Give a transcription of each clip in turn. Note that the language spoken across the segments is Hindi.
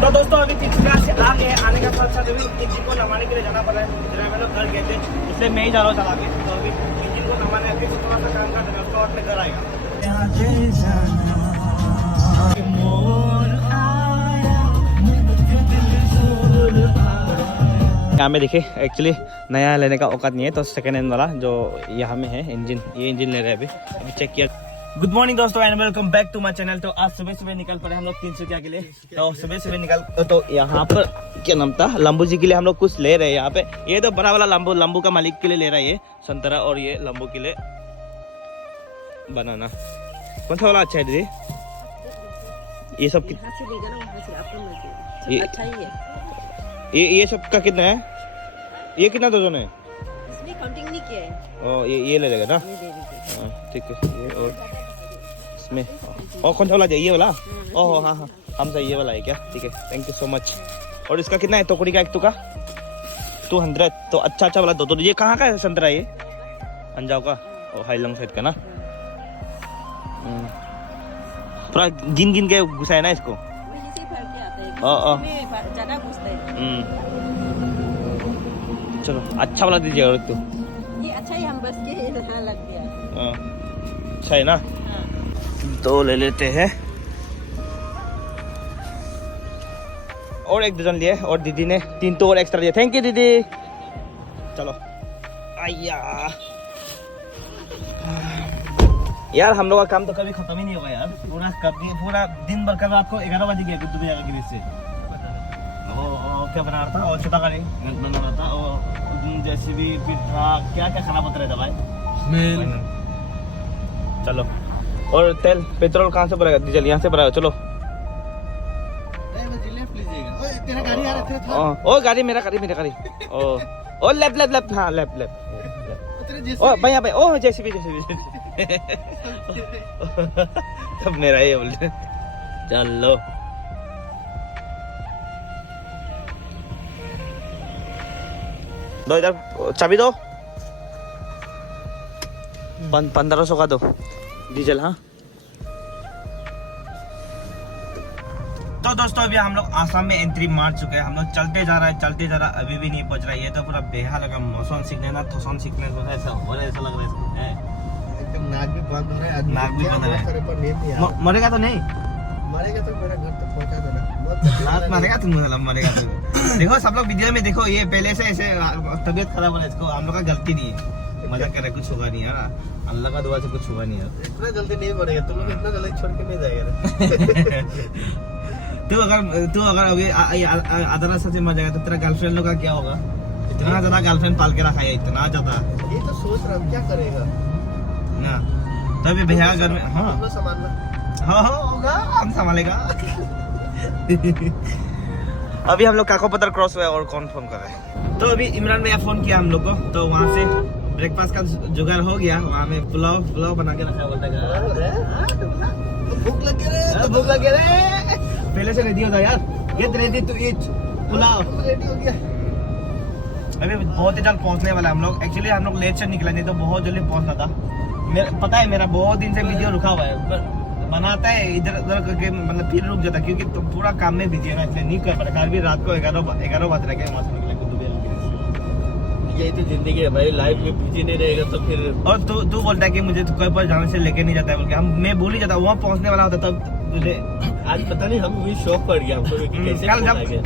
तो दोस्तों अभी तिनसुकिया से आ गए, आने का साथ साथ अभी इंजन को नमाने के लिए जाना पड़ा है। जरा हम लोग घर गए थे, इसलिए मैं ही जा रहा हूँ चला के। तो अभी इंजन को नमाने अभी तो थोड़ा सा काम कर देना, उसका और में घर आएगा। यहाँ में देखिए एक्चुअली नया लेने का औकात नहीं है, तो सेकंड हैंड वाला जो यहाँ में है इंजन, ये इंजन ले रहे हैं अभी चेक किया। गुड मॉर्निंग दोस्तों and welcome back to my channel. तो आज सुबह सुबह निकल पड़े हम लोग तिनसुकिया के लिए। तो सुबह सुबह निकल तो यहाँ पर क्या नाम था, लंबू जी के लिए हम लोग कुछ ले रहे हैं यहाँ पे। ये तो बड़ा वाला लंबू का मालिक के लिए ले रहा है ये संतरा, और ये लंबू के लिए बनाना। कौन सा वाला अच्छा है दीदी? ये सब ये सब का कितना है? ये कितना दर्जन है? इसमें काउंटिंग नहीं किया है। ओ ये ले लेगा ना? ठीक है। ये और इसमें और कौन सा वाला चाहिए? ये वाला? ओह हाँ हाँ, हम सही ये वाला है क्या? ठीक है, थैंक यू सो मच। और इसका कितना है टोकरी का? एक का 200। तो अच्छा वाला दो। ये कहाँ का है संतरा? ये अंजाव का और हाईलंग साइड का ना? पूरा गिन के घुसाए ना इसको? ज्यादा घुसता है। चलो अच्छा वाला दीजिए। और तो ये अच्छा है, हम बस के यहाँ लग गया। अच्छा है ना? तो ले लेते हैं। और एक डजन लिए, और दीदी ने 3 तो और एक्स्ट्रा दिए। थैंक यू दीदी। चलो आया यार, हम लोग का काम तो कभी खत्म ही नहीं होगा यार। पूरा दिन भर कल रात को 11 बजे गया गुड्डू भैया के से। क्या बना रहा था? और छोटा गाड़ी बना रहा था, और जैसे भी पिठा क्या खाना बता रहा था भाई। चलो, और तेल पेट्रोल कहाँ से भरेगा? डीजल यहाँ से भराएगा। चलो तेरा गाड़ी आ रहा है। ओ गाड़ी मेरा गाड़ी। ओ लेफ्ट हाँ लेफ्ट। ओ भैया भाई, ओ जैसे भी सब मेरा ही बोलते। चलो दो, इधर चाबी दो। 1500 का दो डीजल। हाँ तो दोस्तों अभी हम लोग आसाम में एंट्री मार चुके हैं। हम लोग चलते जा रहा है, अभी भी नहीं पहुंच रहा है। ये तो पूरा बेहाल लगा। मौसम सीखने ना थोसन सीखने ऐसा लग रहा है। एकदम नाक भी बंद हो रहा है। नाक भी बंद है। मरेगा तो नहीं? मरेगा तो मेरा घर तक पहुंचा देना। मरेगा तो देखो सब लोग वीडियो में देखो, ये पहले से ऐसे तबीयत खराब हो रहा है इसको। हम लोग का गलती नहीं है, मजाक कर रहे, कुछ होगा नहीं यार। अल्लाह का दुआ से कुछ होगा नहीं यार। इतना जल्दी नहीं मरेगा, तुम लोग इतना जल्दी छोड़ के नहीं जाएगा। तू अगर अभी आधा रास्ता से मर जाएगा तो तेरा गर्लफ्रेंड लोग का क्या होगा? इतना ज्यादा गर्लफ्रेंड पाल के रखा है, इतना ज्यादा। ये तो सोच रहा हूँ क्या करेगा ना। तभी भैया घर में हाँ संभालना। हाँ होगा, हम संभालेगा। अभी हम लोग काकोपतर क्रॉस हुआ और कौन फोन कर रहा है? तो अभी इमरान भैया फोन किया हम लोग को, तो वहाँ से ब्रेकफास्ट का जुगाड़ हो गया। वहाँ में पुलाव बना के रखा बोलता है। भूख लग गया। पहले से रेडी हो जाओ यार। Get ready to eat pulao. Ready हो गया। अभी बहुत ही जल्द पहुंचने वाला है हम लोग। एक्चुअली हम लोग लेट से निकले, नहीं तो बहुत जल्दी पहुंचना था। पता है मेरा बहुत दिन से वीडियो रुका हुआ है, बनाता है इधर उधर करके, मतलब फिर रुक जाता क्योंकि तो पूरा काम में बिजी है ना, इसलिए नहीं कर पाता। कल भी रात को 11 बज रहे वहाँ से निकले गुड्डू भैया। यही तो जिंदगी है भाई, लाइफ में बिजी नहीं रहेगा तो फिर। और तू बोलता है कि मुझे तो कोई पर जाने से लेके नहीं जाता है बोल के। मैं भूल ही जाता, वहाँ पहुँचने वाला होता तब तुझे। आज पता नहीं हम भी शौक पड़ गया हमको कि कैसे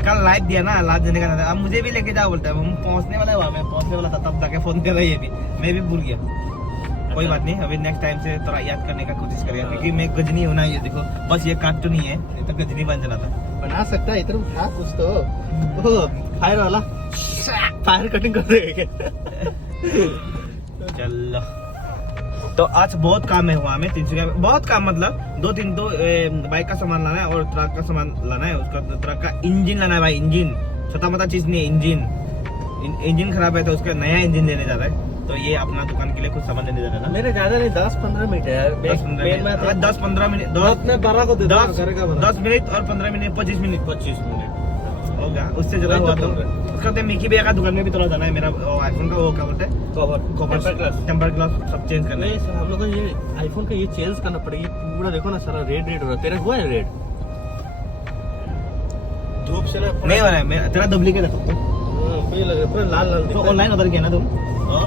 कल लाइव दिया ना, लाइव देने का था। अब मुझे भी लेके जाओ बोलता है। हम पहुँचने वाला है वहाँ, मैं पहुँचने वाला था तब जाके फोन कर रही है। भी मैं भी भूल गया। कोई बात नहीं, अभी नेक्स्ट टाइम से थोड़ा याद करने का कोशिश करेगा, क्योंकि मैं गजनी होना, ये देखो बस ये कार्टून ही है, ये तो गजनी बन जाना था। बना सकता है इतना था कुछ तो। फायर वाला फायर कटिंग कर देगा क्या? चलो तो आज बहुत काम है वहाँ में तिनसुकिया में। बहुत काम मतलब 2-3 तो बाइक का सामान लाना है और ट्रक का सामान लाना है। उसका ट्रक का इंजन लाना है भाई। इंजन छोटा मोटा चीज नहीं है। इंजन खराब है तो उसका नया इंजन देने जा रहा है। तो ये अपना दुकान के लिए कुछ सामान लेने जा रहा है ना। मेरे ज्यादा नहीं 10-15 मिनट है यार। 10-15 मिनट 12 को 10 मिनट और 15 मिनट 25 मिनट हो गया। उससे ज्यादा हुआ तो उसका मिकी भैया का दुकान में भी थोड़ा जाना है। मेरा आईफोन का वो क्या बोलते हैं, टेम्पर ग्लास सब चेंज करना है। हम लोग को ये आईफोन का ये चेंज करना पड़ेगा। पूरा देखो ना सारा रेड हो रहा है। तेरा हुआ है रेड? धूप से ना नहीं हो रहा है तेरा डुप्लीकेट है तो मुझे लग रहा है पूरा लाल लाल तो ऑनलाइन ऑर्डर किया ना तुम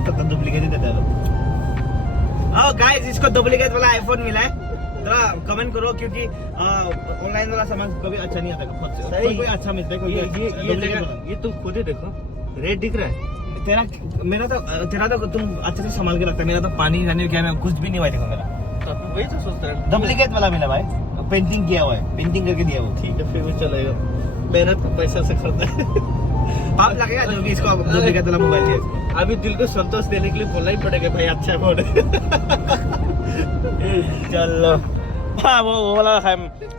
तो डुप्लीकेट ही देते हो गाइस इसको डुप्लीकेट वाला आईफोन मिला है थोड़ा कमेंट करो क्योंकि ऑनलाइन वाला सामान कभी अच्छा नहीं आता खुद से सही। कोई अच्छा मिलता है कोई ये तुम खुद ही देखो रेड दिख रहा है तेरा तेरा तो तुम अच्छे से संभाल के रखता है मेरा तो पानी जाने क्या मैं कुछ भी नहीं हुआ देखो मेरा तो आप वही तो सोचते हैं डुप्लीकेट वाला मिला भाई पेंटिंग किया हुआ है पेंटिंग करके दिया वो ठीक है फिर भी चलेगा मेहनत का पैसा से खरीदा है पाप लगेगा जो भी इसको डुप्लीकेट वाला मोबाइल दिया इसको अभी दिल को संतोष देने के लिए बोलना ही पड़ेगा भाई अच्छा फोन है चलो हाँ वो वाला है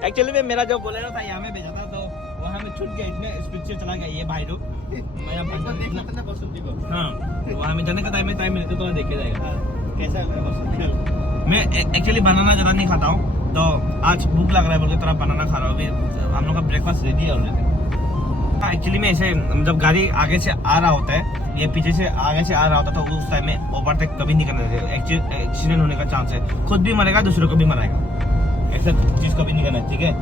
एक्चुअली में मेरा जो बोलेरो था यहाँ में भेजा था तो वहाँ में छूट गया इसमें स्पीड से चला गया ये भाई लोग मैं यहाँ देखना बसंती को हाँ तो वहाँ में जाने का टाइम मिले तो देखे जाएगा कैसा है बसंती मैं एक्चुअली बनाना ज़्यादा नहीं खाता हूँ तो आज भूख लग रहा है बोल के तरह बनाना खा रहा हूँ अभी हम लोग का ब्रेकफास्ट रेडी है ऑलरेडी एक्चुअली में ऐसे जब गाड़ी आगे से आ रहा होता है ये पीछे से आगे से आ रहा होता है तो उस टाइम में ओवरटेक कभी नहीं करना चाहिए एक्सीडेंट होने का चांस है खुद भी मरेगा दूसरों को भी मराएगा ऐसा चीज कभी नहीं करना ठीक है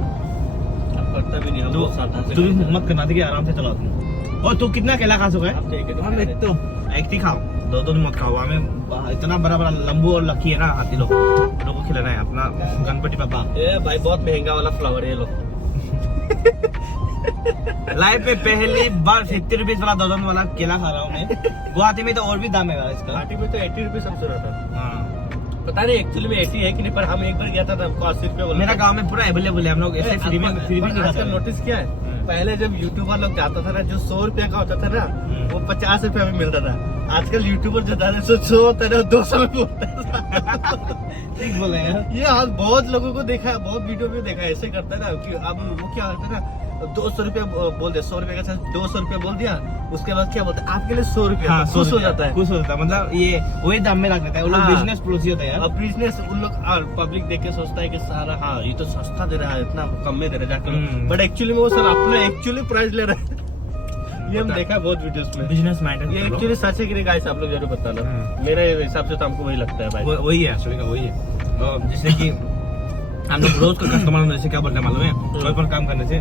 पता भी नहीं हम लोग साथ तू भी मत करना ठीक है आराम से चलाओ तुम और तू कितना केला खा सका है हम एक तो एक ही खाओ दो मत खाओ हमें इतना बड़ा बड़ा लंबू और लकी है ना हाथी लोग को खिलाना है अपना गणपति पापा ये भाई बहुत महंगा वाला फ्लावर है ये लो लाइफ में पहली बार 50 रुपीज वाला दर्जन वाला केला खा रहा हूँ मैं गुवाहाटी में तो और भी दाम है इसका घाटी में तो 80 रुपीज हम सुना था हाँ पता नहीं एक्चुअली में 80 है कि नहीं पर हम एक बार गया था हमको 80 रुपए बोला मेरा गांव में पूरा अवेलेबल है हम लोग ऐसे फ्री में नहीं आजकल खाता नोटिस किया है पहले जब यूट्यूबर लोग जाता था ना जो 100 रुपया का होता था ना वो 50 रुपया में मिलता था आजकल यूट्यूबर जो जाते 100 होता है 200 में बोलता है ठीक बोले यार ये हाल बहुत लोगों को देखा है बहुत वीडियो में देखा है ऐसे करता है ना कि अब वो क्या होता है ना 200 रुपया बोल दे 100 रुपया का साथ 200 रुपया बोल दिया उसके बाद क्या बोलते हैं आपके लिए 100 रुपया हाँ, खुश हो जाता है खुश हो जाता है मतलब ये वही दाम में रख देता है वो लोग हाँ। बिजनेस पड़ोसी होता है यार अब बिजनेस उन लोग पब्लिक देख के सोचता है कि सारा हाँ ये तो सस्ता दे रहा है इतना कम में दे रहा है जाकर बट एक्चुअली में वो सर अपना एक्चुअली प्राइस ले रहा है ये हम देखा है बहुत वीडियोस में बिजनेस माइंड ये एक्चुअली सच है कि नहीं गाइस आप लोग जरूर बताना मेरे हिसाब से तो हमको वही लगता है भाई वही है एक्चुअली का वही है जैसे कि हम लोग रोज का कस्टमर होने से क्या बोलते हैं मालूम है कोई पर काम करने से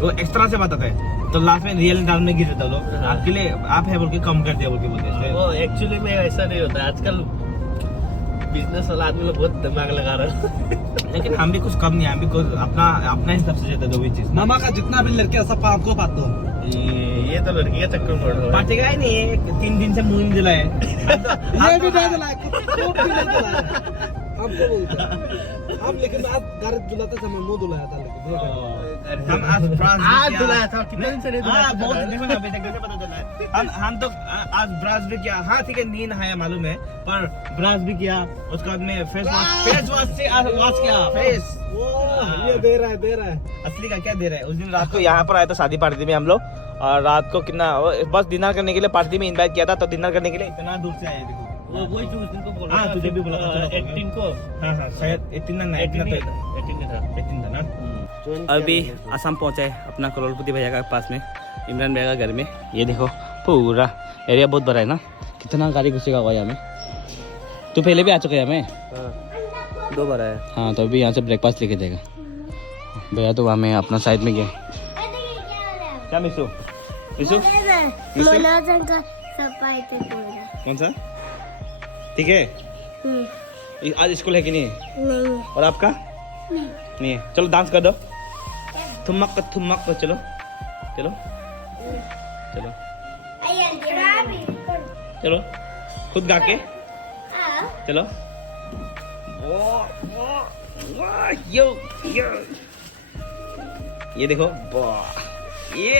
वो एक्स्ट्रा से बताते हैं तो लास्ट में रियल दाम में गिर देता लोग आपके लिए आप है बोल के कम कर दिया बोल के बोलते हैं वो एक्चुअली में ऐसा नहीं होता है आजकल बिजनेस वाला आदमी लोग बहुत दिमाग लगा रहा है लेकिन हम भी कुछ कम नहीं है हम भी कुछ अपना हिसाब से देते जो भी चीज मामा का जितना भी लड़के सब आपको पाते हो ये तो लड़की का चक्कर पड़ रहा है पाटेगा ही नहीं 3 दिन से मुंह नहीं दिलाए ये भी नहीं दिलाया कोट भी नहीं दिलाया हमको बोलते हैं हम लेकिन आज घर धुलाते समय मुंह धुलाया था लेकिन हम आज फ्रांस आज धुलाया था कितने दिन से नहीं धुलाया हाँ था? बहुत देखो ना अभी तक कैसे पता चला है हम तो आज ब्रश भी किया हाँ ठीक है नींद है मालूम है पर ब्रश भी किया उसके बाद में फेस वॉश से आज वॉश किया फेस ये दे रहा है असली का क्या दे रहा है उस दिन रात को यहाँ पर आए तो शादी पार्टी में हम लोग और रात को कितना बस डिनर करने के लिए पार्टी में इनवाइट किया था तो डिनर करने के लिए इतना दूर से आए देखो वही जो उस दिन को बोल हाँ, तुझे भी बोला था, चलो, 18 को हाँ हाँ शायद 18 ना 18 18 था 18 था ना अभी असम पहुंचे अपना करोड़पति भैया के पास में इमरान भैया का घर में ये देखो पूरा एरिया बहुत बड़ा है ना कितना गाड़ी घुसेगा हुआ यहाँ में तू पहले भी आ चुका है यहाँ में 2 बार आया हाँ तो अभी यहाँ से ब्रेकफास्ट लेके देगा भैया तो वहाँ में अपना साइड में गया क्या मिसू मिसू कौन सा ठीक है आज स्कूल है कि नहीं और आपका नहीं है चलो डांस कर दो थुमक चलो चलो चलो चलो खुद गा के चलो यो यो ये देखो ये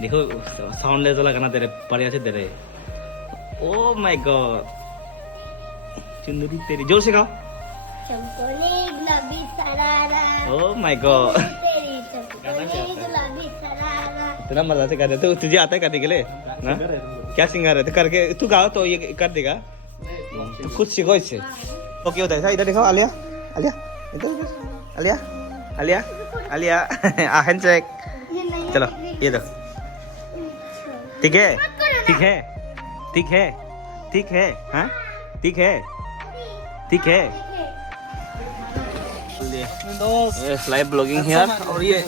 देखो साउंड लेस लगाना तेरे बढ़िया से दे रहे ओ माय गॉड चुंदरी तेरी जोर से गाओ ओ माय गॉड इतना मजा से कर रहे तो तुझे आता है करने के लिए ना क्या सिंगर है तो करके तू गाओ तो ये कर देगा तो कुछ सीखो इससे ओके होता है इधर देखो आलिया आलिया इधर आलिया आलिया आलिया हैंडशेक चलो ये दो ठीक है ठीक है ठीक है ठीक है हाँ ठीक है ठीक है ये लाइव ब्लॉगिंग हियर। और ये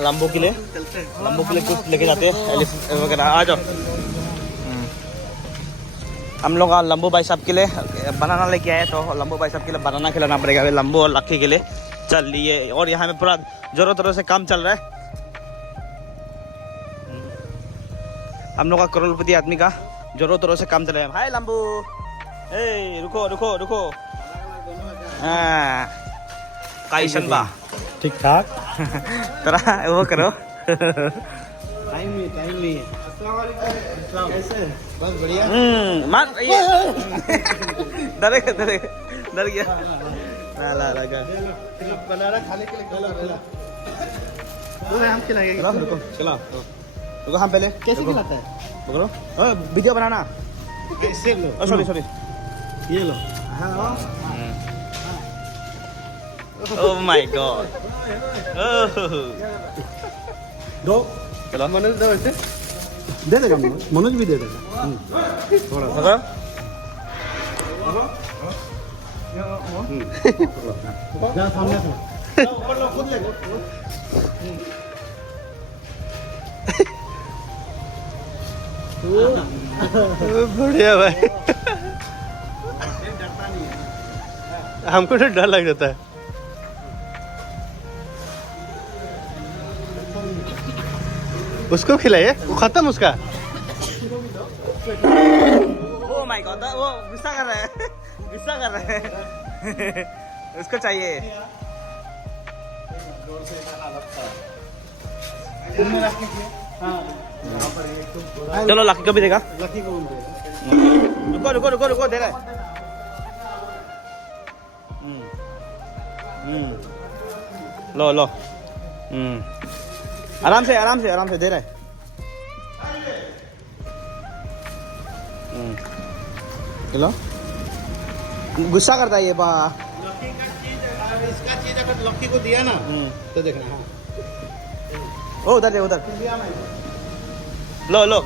लंबो के लिए कुछ लेके जाते हैं एलिफेंट वगैरह। आ जाओ। हम लोग लंबो भाई साहब के लिए बनाना लेके आए, तो लंबो भाई साहब के लिए बनाना खिलाना पड़ेगा अभी लंबो और लक्की के लिए। चल लिए और यहाँ में पूरा जोरों तोरों से काम चल रहा है। हम लोग का करोड़पति आदमी का जोरों तोरों से काम चल रहा है। हाय लंबू, ए रुको रुको रुको। हाँ काइशन बा ठीक ठाक। तरा वो करो। टाइम नहीं है। कैसे? बस बढ़िया। मार ये डर गया। ला बनाना खाने के लिए हम खिलाएंगे। रुको चला रुको हम पहले कैसे खिलाता है? पकड़ो वीडियो बनाना। कैसे लो? सॉरी ये लो। हाँ ओह माय गॉड। दो। चलो मनोज दो ऐसे दे देगा। मनोज भी दे देगा। थोड़ा पकड़ो। जा सामने से। ऊपर लो खुद ले। बढ़िया भाई। हमको तो डर लग जाता है। उसको खिलाइए, वो खत्म उसका। ओह माय गॉड, वो गुस्सा कर रहा है। उसको चाहिए। चलो लकी को भी देगा। लकी को रुको दे रहा है। लो आराम से दे रहा है। चलो गुस्सा करता है ये बा। लकी का चीज, इसका चीज अगर लकी को दिया ना तो देखना। हाँ ओ उधर लो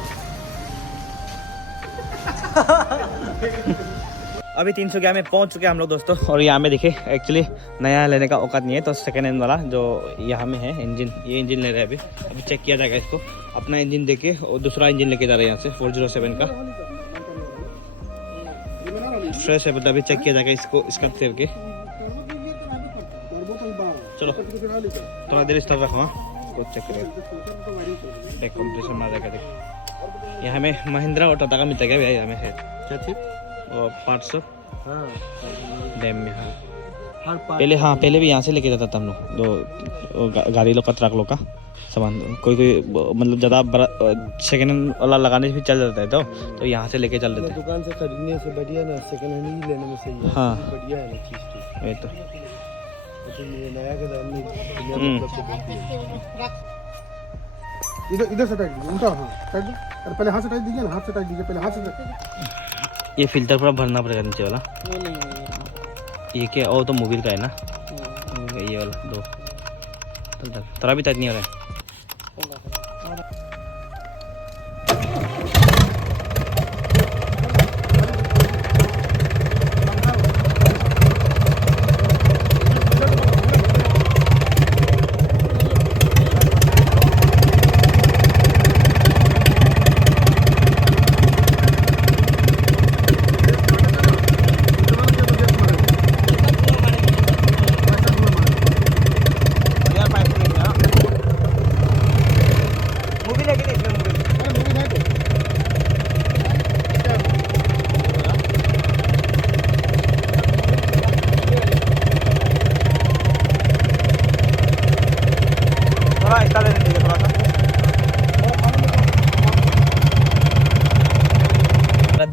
अभी 311 में पहुंच चुके हैं हम लोग दोस्तों। और यहाँ में देखिए एक्चुअली नया लेने का औकात नहीं है, तो सेकंड हैंड वाला जो यहाँ में है इंजन, ये इंजन ले रहे हैं अभी चेक किया जाएगा इसको। अपना इंजन देके और दूसरा इंजन लेके जा रहे हैं यहाँ से 407 का। फ्रेश है अभी चेक किया जाएगा इसको, इसका सेव के। चलो थोड़ा देर स्टार्ट रखो। इसको चेक करेगा, देख कंप्रेसर मार जाएगा। देख यहाँ में महिंद्रा और टाटा का मिलता है भैया। यहाँ में है क्या चीज? और पार्ट्स सब हाँ डैम में। हाँ हर पार्ट पहले भी यहाँ से लेके जाता था हम लोग, दो गाड़ी लोग का, ट्रक लोग का सामान। कोई मतलब ज़्यादा बड़ा सेकेंड हैंड वाला लगाने से भी चल जाता है, तो यहाँ से लेके चल देते हैं। दुकान से खरीदने से बढ़िया ना सेकंड हैंड ही लेने में सही है। हाँ। बढ़िया है ना चीज तो। वही तो नया के दाम में इधर से टाइट दीजिए, उल्टा। हाँ टाइट दो। अरे पहले हाथ से टाइट दीजिए ना, हाथ से टाइट दीजिए पहले, हाथ से। ये फिल्टर पूरा भरना पड़ेगा नीचे वाला। ये क्या? ओ तो मोबिल का है ना, ये वाला दो। तेरा भी टाइट नहीं हो रहा है।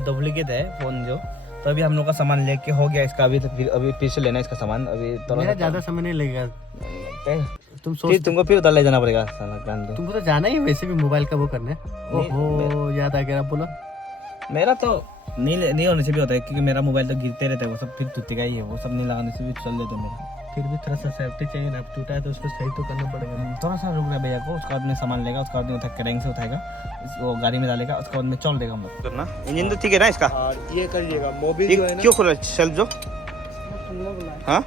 डुप्लीकेट है फोन जो, तो अभी हम लोग का सामान लेके हो गया इसका। अभी फिर से लेना है इसका सामान। अभी मेरा ज्यादा समय नहीं लगेगा। तुम फिर तुमको फिर उधर ले जाना पड़ेगा साला कान दो। तुमको तो जाना ही वैसे भी मोबाइल का वो करने। ओहो याद आ गया, बोलो। मेरा तो नहीं होने से भी होता है, क्योंकि मेरा मोबाइल तो गिरते रहता है, वो सब फिर टूटेगा ही है। वो सब नहीं लगाने से भी चल देता है मेरा। फिर भी थोड़ा सा सेफ्टी चाहिए ना, टूटा है तो उसको सही तो करना पड़ेगा। थोड़ा सा रुक रहा भैया को, उसका बाद में सामान लेगा, उसका बाद में करेंग से उठाएगा, वो गाड़ी में डालेगा, उसके बाद में चल देगा हम लोग। करना इंजन तो ठीक है ना इसका? और ये करिएगा मोबिल जो है ना, क्यों खुला सेल्फ जो? हाँ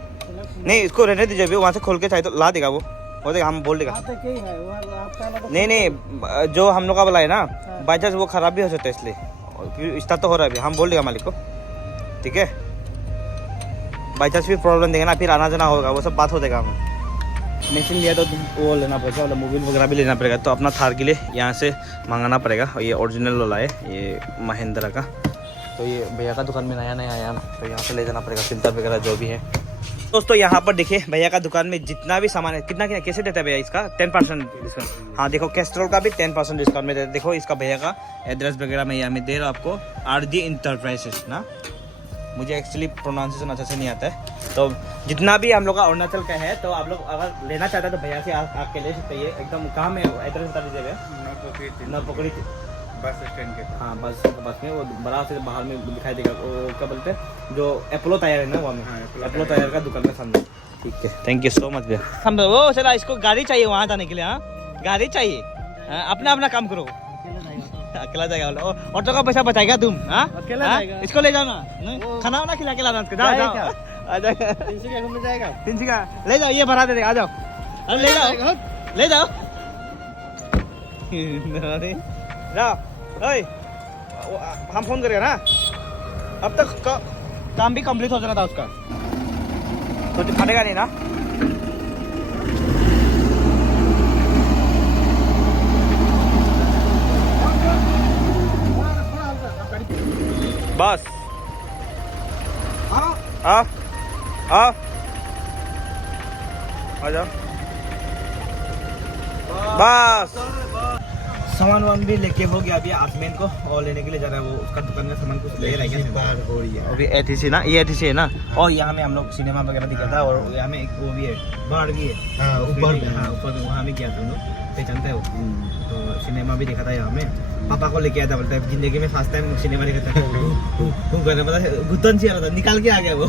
नहीं इसको रहने दीजिए, अभी वहाँ से खोल के चाहिए तो ला देगा वो देगा, हम बोल देगा। नहीं नहीं, जो हम लोग का वाला है ना, बाई चांस वो खराब भी हो सकता है, इसलिए फिर स्टार्ट तो हो रहा है अभी, हम बोल देगा मालिक को, ठीक है। बाई चांस फिर प्रॉब्लम देंगे ना, फिर आना जाना होगा, वो सब बात हो जाएगा। हम मशीन लिया तो वो लेना पड़ेगा, मतलब मोबाइल वगैरह भी लेना पड़ेगा, तो अपना थार के लिए यहाँ से मंगाना पड़ेगा। और ये ओरिजिनल वाला है, ये महिंद्रा का, तो ये भैया का दुकान में नया नया आया ना, तो यहाँ से ले जाना पड़ेगा, फिल्टर वगैरह जो भी है। दोस्तों यहाँ पर देखिए भैया का दुकान में जितना भी सामान है, कितना कैसे देता है भैया इसका 10% डिस्काउंट। हाँ देखो कैस्ट्रोल का भी 10% डिस्काउंट में देता है। देखो इसका भैया का एड्रेस वगैरह मैं यहाँ में दे रहा हूँ आपको, RD इंटरप्राइजेस ना, मुझे एक्चुअली प्रोनाउंसिएशन अच्छा से नहीं आता है। तो जितना भी हम लोग का अरुणाचल का है, तो आप लोग अगर लेना चाहते हैं तो भैया से आके ले सकते हैं। एकदम कहाँ में एड्रेस बता दीजिए भैया। नौपकड़ी बस स्टैंड के, हाँ बस में वो बड़ा से बाहर में दिखाई देगा, वो क्या बोलते हैं जो अपोलो टायर है ना, वहाँ में अपोलो टायर का दुकान का सामने। ठीक है, थैंक यू सो मच भैया। हम वो चला, इसको गाड़ी चाहिए वहाँ जाने के लिए। हाँ गाड़ी चाहिए, अपना अपना काम करो, अकेला जाएगा। ऑटो का पैसा बचाएगा तुम? हाँ अकेला जाएगा। इसको ले जाओ ना, खाना वाना खिला के लाना उसको। जाओ जाओ, आ जाएगा। 300 का घूमने जाएगा, 300 का ले जाओ, ये भरा दे देगा, आ जाओ। अरे ले जाओ ले जाओ जाओ। ओए हम फोन करेगा ना, अब तक काम भी कंप्लीट हो जाना था उसका, तो फटेगा नहीं ना। बस आ जाओ बस। सामान वामान भी लेके हो गया अभी, आसमैन को और लेने के लिए जा रहा है वो, उसका दुकान में सामान कुछ ले रहा है बाहर हो रही है अभी। ATC ना, ये ATC है ना, और यहाँ में हम लोग सिनेमा वगैरह दिखा था, और यहाँ में एक वो भी है, बाढ़ भी है। हाँ ऊपर में वहाँ भी किया था हम लोग, पहचानता है वो। तो सिनेमा भी देखा था यहाँ में, पापा को लेके आया था, बोलता है जिंदगी में फर्स्ट टाइम सिनेमा देखा था। मतलब घुटन से आ रहा था, निकाल के आ गया वो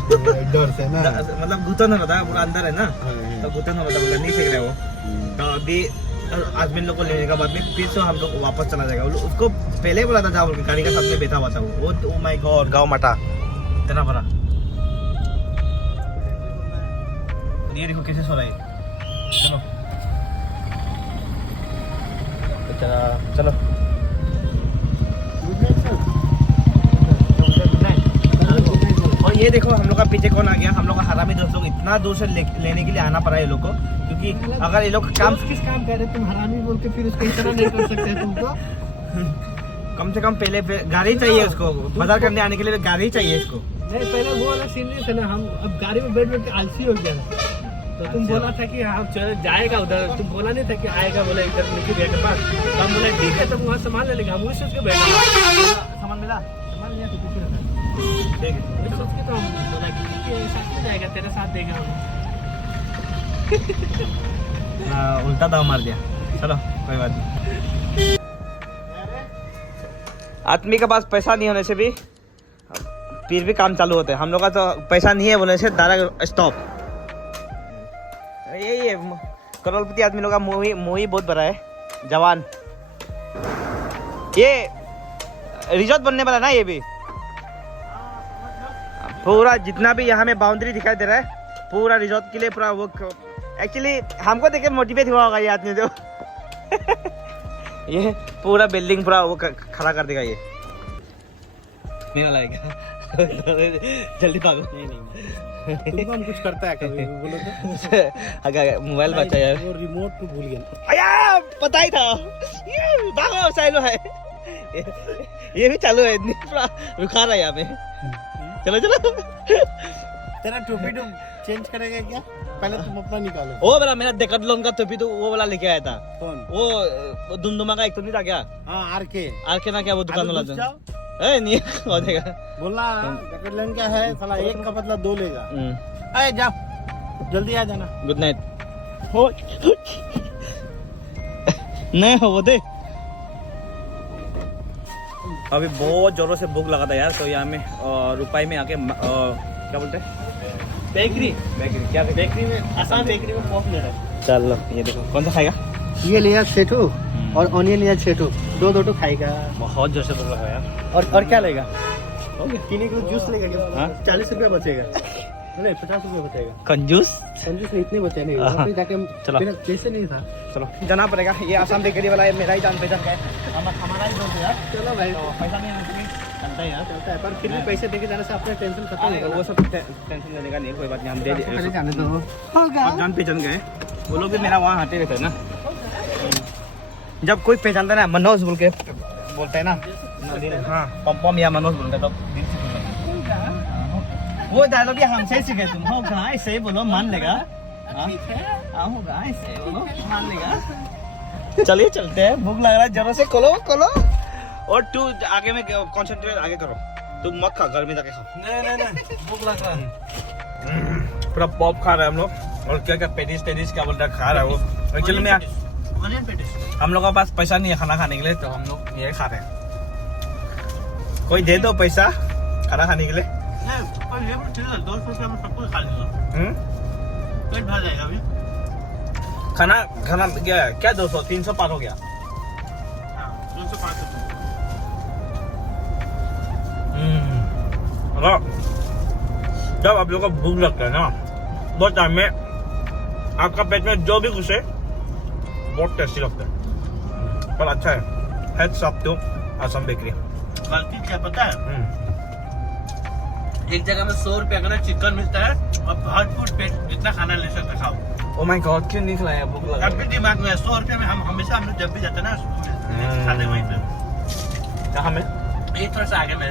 डर से ना, मतलब घुटन हो रहा था, पूरा अंदर है ना, तो घुटन हो रहा था, बोला नहीं सीख रहा है वो। तो अभी आदमी लोग को लेने के बाद में फिर से हम लोग वापस चला जाएगा। उसको पहले बोला था जाओ, गाड़ी का साथ में बैठा हुआ था वो। ओ माय गॉड, गाँव मटा इतना बड़ा, ये देखो कैसे सो रहा है। चलो चलो और ये देखो हम लोग का पीछे कौन आ गया, हम लोग का हरामी दोस्त लोग इतना दूर से लेने के लिए आना पड़ा है ये लोग को, क्योंकि अगर ये लोग काम किस काम कर रहे, तुम हरामी बोल के फिर उसको इतना नहीं कर सकते तुमको। कम से कम पहले गाड़ी चाहिए उसको, बाजार करने आने के लिए गाड़ी चाहिए इसको। नहीं पहले वो वाला सीन नहीं था ना, हम अब गाड़ी में बैठ बैठ के आलसी हो गया, तो तुम बोला था कि हाँ चल जाएगा उधर, तुम बोला नहीं था कि आएगा, बोला इधर निकल भैया के पास, तो हम बोला ठीक है, तो वहाँ सामान ले लेगा, हम वही सोच के बैठा। सामान मिला, सामान लिया तो कुछ रखा, ठीक है, वही सोच के तो हम बोला कि साथ में जाएगा, तेरे साथ देगा हम। उल्टा दाव मार दिया। चलो कोई बात नहीं, आदमी के पास पैसा नहीं होने से भी फिर भी काम चालू होते हैं। हम लोग का तो पैसा नहीं है बोलने से डायरेक्ट स्टॉप। यही है करोड़पति आदमी लोग का मुंह बहुत बड़ा है। जवान ये रिजॉर्ट बनने वाला ना, ये भी पूरा जितना भी यहाँ में बाउंड्री दिखाई दे रहा है पूरा रिजॉर्ट के लिए पूरा वो। एक्चुअली हमको देख के मोटिवेट हुआ होगा ये आदमी जो ये पूरा बिल्डिंग पूरा वो खड़ा कर देगा ये। नहीं वाला है क्या? जल्दी भागो। नहीं तुमको हम कुछ करता है कभी बोलो तो। अगर मोबाइल बचा यार, वो रिमोट को भूल गया। अया पता ही था, भागो साइलो है ये भी चालू है, पूरा रुखा रहा है यहाँ पे। चलो चलो तेरा टोपी तुम चेंज करेगा क्या? पहले तुम अपना निकालो। ओ मेरा मेरा डेकाथलॉन का टोपी तो वो वाला लेके आया था। कौन? वो दुमदुमा का एक तो नहीं था क्या? हाँ आरके ना क्या वो दुकान वाला था? ए नहीं हो जाएगा। बोला डेकाथलॉन क्या है साला, एक का बदला दो लेगा। अरे जाओ जल्दी आ जाना। Good night. हो नहीं हो वो दे। अभी बहुत जोरों से भूख लगा था यार, तो यहाँ में रुपाई में आके क्या बोलते हैं बेकरी क्या बेकरी में, आसाम बेकरी में पॉप ले रहा है। चलो ये देखो कौन सा खाएगा? ये लिया सेठू और ऑनियन लिया सेठू, दो खाएगा। बहुत जोर से भूख लगा यार। और क्या लेगा? पीने के लिए जूस लेगा क्या? 40 रुपया बचेगा। अरे 50 रुपए बताएगा। कंजूस। कंजूस ने इतने बचे नहीं, हाँ। फिर जाके हम चलो। मेरा कैसे नहीं था। चलो जाना पड़ेगा, ये आसाम बेकरी वाला है, मेरा ही जान पहचान का है, हमारा ही दोस्त है यार। चलो भाई, तो पैसा नहीं है उसमें, चलता है यार। चलता है, पर फिर भी पैसे देके जाने से अपना टेंशन खत्म अरे होगा। वो सब टेंशन लेने का नहीं, कोई बात नहीं, हम दे पहले दे। जाने दो। आप जान पहचान गए, वो लोग भी मेरा वहाँ आते रहते हैं ना। जब कोई पहचानता है ना, मनोज बोल के बोलते हैं ना, हाँ पम या मनोज बोलते हैं, तो दिल से बोलते हैं। वो डायलॉग भी हमसे ही सीखे तुम, होगा ऐसे बोलो मान लेगा, होगा ऐसे बोलो मान लेगा। चलिए चलते हैं, भूख लग रहा है, जरा से खोलो खोलो। और तू आगे में कंसंट्रेट आगे करो, तुम मत खा, घर में जाके खाओ। नहीं, भूख लग रहा है। पूरा पॉप खा रहा है हम लोग, और क्या क्या पेटिस टेटिस क्या बोलता है खा रहा है वो। एक्चुअली में ऑनियन पेटिस। हम लोगों के पास पैसा नहीं है खाना खाने के लिए, तो हम लोग ये खा रहे हैं। कोई दे दो पैसा खाना खाने के लिए। नहीं, पर ये भी ठीक है, 200 रुपये में सब कुछ खा लेगा। पेट भर जाएगा अभी। खाना खाना क्या 200 300 पार हो गया। 205 रुपये। जब आप लोग को भूख लगता है ना, बहुत टाइम में आपका पेट में जो भी कुछ है बहुत टेस्टी लगता है, पर अच्छा है। Heads up to Assam bakery. गलती क्या पता है, एक जगह में 100 रुपये का चिकन मिलता है और भरपूर पेट जितना खाना ले सकते खाओ। ओ माय गॉड, क्यों नहीं खिलाया, भूख लगा। अब भी दिमाग में 100 रुपये में हम हमेशा हम लोग जब भी जाते हैं ना खाने वहीं पे, कहाँ में? एक थोड़ा सा आगे में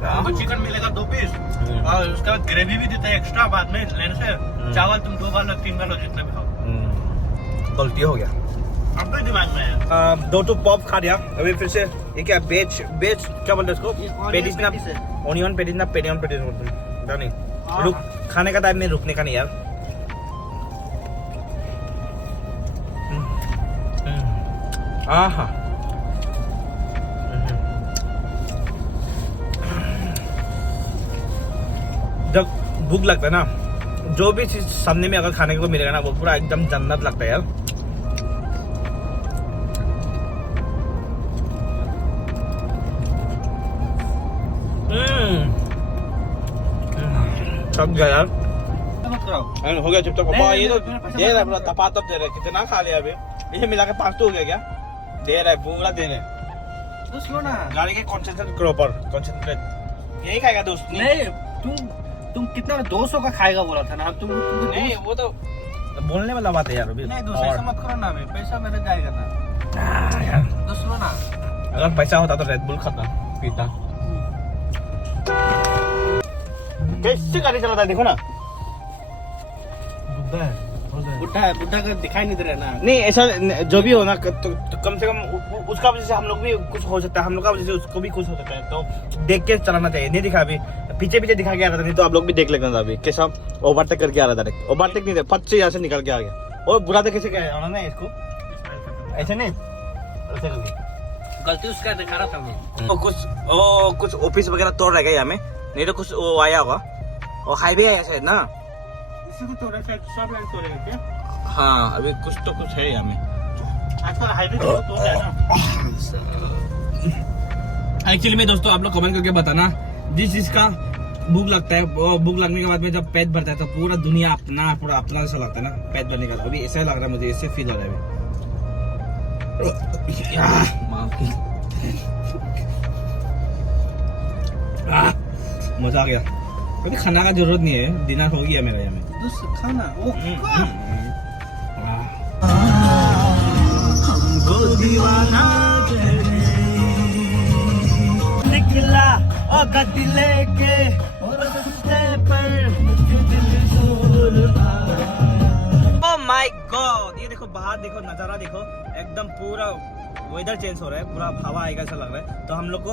हमको चिकन मिलेगा 2 पीस और उसके बाद ग्रेवी भी देता है एक्स्ट्रा बाद में लेने से। चावल तुम 2 बार लो 3 बार लो जितना भी खाओ। गलती हो गया। अब भी दिमाग में है। 2 पॉप खा दिया, अभी फिर से ये क्या बेच क्या बोलते हैं इसको, पेटिस ना, ऑनियन पेटिस ना, पेनियन पेटिस बोलते हैं, पता नहीं। रुक, खाने का टाइम में रुकने का नहीं यार। आहा, जब भूख लगता है ना, जो भी चीज सामने में अगर खाने को मिलेगा ना, वो पूरा एकदम जन्नत लगता है यार। थक गया यार। मत कराओ। हो गया चुप तक। नहीं, ये तो नहीं, पैसा दे रहा है मत पूरा, तपा तप दे रहा है। कितना खा लिया अभी, इसे मिला के 5 तो हो गया क्या? दे रहा है पूरा, दे रहा है। तो सुनो ना, गाड़ी के कॉन्सेंट्रेट करो पर, कॉन्सेंट्रेट। यही खाएगा दोस्त? नहीं तुम कितना 200 का खाएगा बोला था ना, अब तुम नहीं, वो तो बोलने वाला बात है यार अभी। नहीं 200 ऐसा मत करो ना, अभी पैसा मेरा जाएगा ना यार, तो सुनो ना, अगर पैसा होता तो रेड बुल खाता पीता। कैसे गाड़ी चलाता है देखो ना। बुढ़ा का दिखाई नहीं दे रहा ना। नहीं ऐसा जो भी हो ना, तो कम से कम उसका वजह से हम लोग भी कुछ हो सकता है, हम लोग का वजह से उसको भी कुछ हो सकता है, तो देख के चलाना चाहिए। नहीं दिखा अभी, पीछे पीछे दिखा के आ रहा था, नहीं तो आप लोग भी देख लेते अभी कैसा ओवरटेक करके आ रहा था। ओवरटेक नहीं था, फट से यहाँ से निकल के आ गया। और बुरा तो कैसे क्या है इसको, ऐसे नहीं, ऐसे करके। गलती उसका दिखा रहा था वो। तो कुछ ऑफिस वगैरह तोड़ रह गया यहाँ में, नहीं तो कुछ वो आया होगा। और हाईवे है शायद ना, इसी को तोड़ा शायद, सब लाइन तोड़ेगा क्या? हाँ अभी कुछ तो कुछ है यहाँ में। आजकल हाईवे तो तोड़ रहा है ना। एक्चुअली में दोस्तों आप लोग कमेंट करके बताना, जिस चीज का भूख लगता है, वो भूख लगने के बाद में जब पेट भरता है तो पूरा दुनिया अपना पूरा अपना जैसा लगता है ना, पेट भरने का। अभी ऐसा लग रहा है मुझे, इससे फील हो रहा है अभी। मजा आ गया। कभी खाना का जरूरत नहीं है, डिनर हो गया मेरा यहाँ में। तो खाना वो हमको दीवाना निकला ओ गति लेके ओ माय गॉड, ये देखो बाहर देखो, नजारा देखो, एकदम पूरा वेदर चेंज हो रहा है, पूरा हवा आएगा ऐसा लग रहा है। तो हम लोग को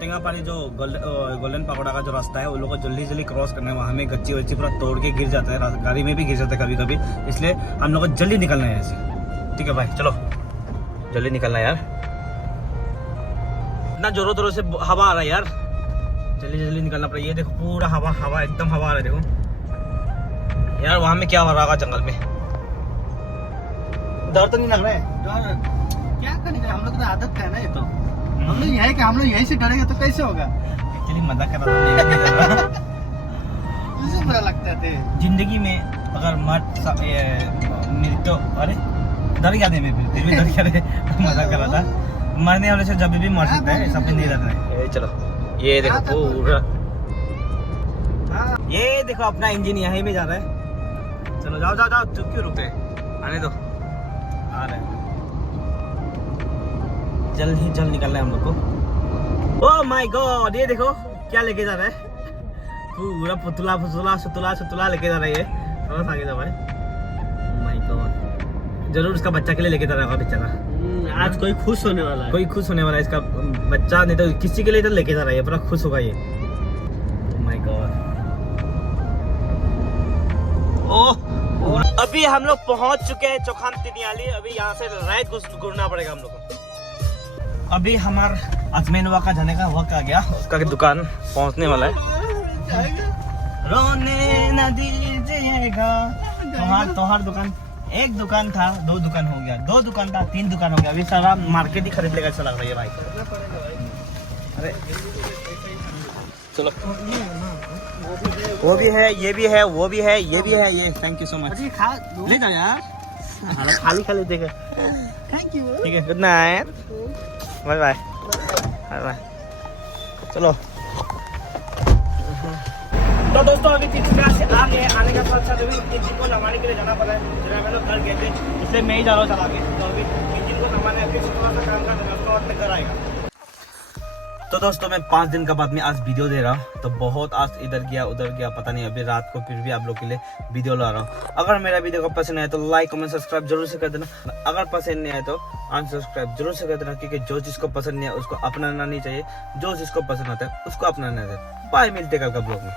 टेंगापारी जो गोल्डन पगोड़ा का जो रास्ता है, वो लोग को जल्दी जल्दी क्रॉस करना है। वहाँ में गच्ची वच्ची पूरा तोड़ के गिर जाता है, गाड़ी में भी गिर जाता है कभी कभी, इसलिए हम लोग को जल्दी निकलना है ऐसे। ठीक है भाई, चलो जल्दी निकलना है यार, इतना जोरों जोरों से हवा आ रहा है यार, जल्दी जल्दी निकलना पड़ेगा। ये देखो पूरा हवा एकदम हवा आ रहा है, देखो यार। वहाँ में क्या हो रहा होगा जंगल में, डर तो नहीं लग रहा है? क्या करेंगे, हम लोग तो आदत है ना ये तो। हम लोग यही कि हम लोग यहीं से डरेंगे तो कैसे होगा। एक्चुअली मजाक कर रहा था। मुझे बुरा लगता थे। जिंदगी में अगर मेरी तो अरे डर गया थे मैं, फिर भी डर गया थे। मजा कर रहा था। मरने वाले से जब भी मर सकता है, सब पे नहीं डरना है। चलो ये देखो पूरा, ये देखो अपना इंजन यहीं में जा रहा है। चलो जाओ जाओ जाओ, चुप क्यों रुके, आने दो, आ रहे हैं। जल्द ही जल्द निकलना है हम लोग को। ओह माय गॉड, ये देखो क्या लेके जा रहा है, पूरा पुतला फुतला सुतला सुतला लेके जा रहा है। ये थोड़ा सा आगे जाओ भाई। माय गॉड, जरूर उसका बच्चा के लिए लेके जा रहा होगा बेचारा। आज कोई खुश होने वाला है। कोई खुश होने वाला है, इसका बच्चा नहीं तो किसी के लिए तो लेके जा रहा है, पूरा खुश होगा ये। माय गॉड, ओह अभी हम लोग पहुंच चुके हैं चौखान तिनियाली। अभी यहाँ से राइट घूमना पड़ेगा हम लोग को। अभी हमारा अजमेनवा का जाने का वक्त आ गया, उसका दुकान पहुंचने वाला है। रोने न दीजिएगा। तोहार दुकान, एक दुकान था, दो दुकान हो गया, दो दुकान था, तीन दुकान हो गया। अभी सारा मार्केट ही खरीद लेगा, चला रहा है भाई। अरे चलो, वो भी है, ये भी है, वो भी है, ये भी है, ये थैंक यू सो मच। ले जाओ यार, खाली खाली देखे। Thank you. ठीक है, good night, bye bye bye bye. चलो तो दोस्तों अभी तिनसुकिया से आ गए। आने के साथ साथ अभी इंजन को नमाने के लिए जाना पड़ा है। जरा मैं लोग घर गए थे, इसलिए मैं ही जा रहा हूँ चला के। तो अभी इंजन को नमाने फिर थोड़ा सा काम करना, उसके बाद में घर आएगा। तो दोस्तों मैं 5 दिन के बाद में आज वीडियो दे रहा हूँ। तो बहुत आज इधर गया उधर गया, पता नहीं, अभी रात को फिर भी आप लोग के लिए वीडियो ला रहा हूँ। अगर मेरा वीडियो को पसंद आए तो लाइक कमेंट सब्सक्राइब जरूर से कर देना। अगर पसंद नहीं आए तो अनसब्सक्राइब जरूर से कर देना, क्योंकि जो जिसको पसंद नहीं है उसको अपनाना नहीं चाहिए, जो जिसको पसंद आता है उसको अपनाना चाहिए। बाय, मिलते कल का ब्लॉग में।